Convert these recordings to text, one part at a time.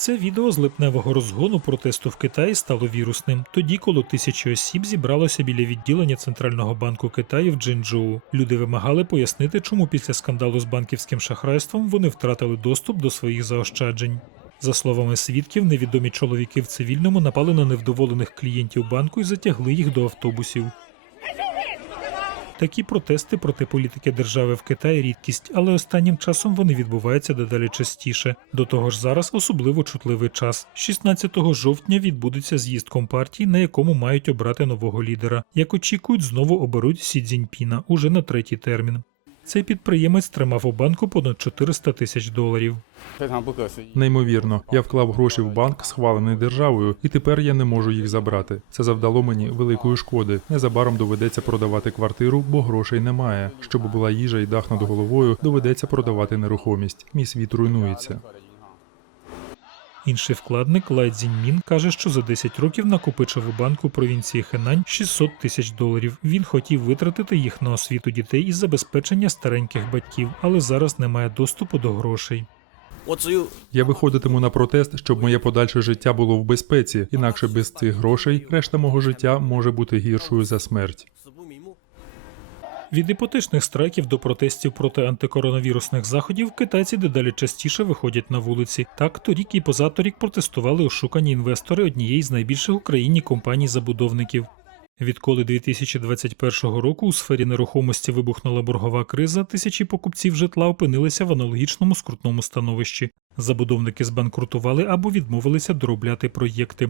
Це відео з липневого розгону протесту в Китаї стало вірусним. Тоді коло тисячі осіб зібралося біля відділення Центрального банку Китаю в Джинджоу. Люди вимагали пояснити, чому після скандалу з банківським шахрайством вони втратили доступ до своїх заощаджень. За словами свідків, невідомі чоловіки в цивільному напали на невдоволених клієнтів банку і затягли їх до автобусів. Такі протести проти політики держави в Китаї рідкість, але останнім часом вони відбуваються дедалі частіше. До того ж, зараз особливо чутливий час. 16 жовтня відбудеться з'їзд компартії, на якому мають обрати нового лідера. Як очікують, знову оберуть Сі Цзіньпіна уже на третій термін. Цей підприємець тримав у банку понад 400 тисяч доларів. Неймовірно, я вклав гроші в банк, схвалений державою, і тепер я не можу їх забрати. Це завдало мені великої шкоди. Незабаром доведеться продавати квартиру, бо грошей немає. Щоб була їжа і дах над головою, доведеться продавати нерухомість. Мій світ руйнується. Інший вкладник Лай Цзіньмін каже, що за 10 років накопичив у банку провінції Хенань 600 тисяч доларів. Він хотів витратити їх на освіту дітей і забезпечення стареньких батьків, але зараз не має доступу до грошей. Я виходитиму на протест, щоб моє подальше життя було в безпеці, інакше без цих грошей решта мого життя може бути гіршою за смерть. Від іпотечних страйків до протестів проти антикоронавірусних заходів китайці дедалі частіше виходять на вулиці. Так торік і позаторік протестували ошукані інвестори однієї з найбільших в Україні компаній-забудовників. Відколи 2021 року у сфері нерухомості вибухнула боргова криза, тисячі покупців житла опинилися в аналогічному скрутному становищі. Забудовники збанкрутували або відмовилися доробляти проєкти.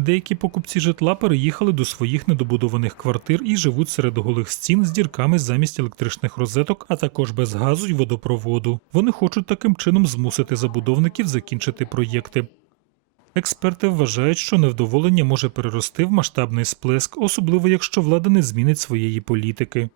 Деякі покупці житла переїхали до своїх недобудованих квартир і живуть серед голих стін з дірками замість електричних розеток, а також без газу й водопроводу. Вони хочуть таким чином змусити забудовників закінчити проєкти. Експерти вважають, що невдоволення може перерости в масштабний сплеск, особливо якщо влада не змінить своєї політики.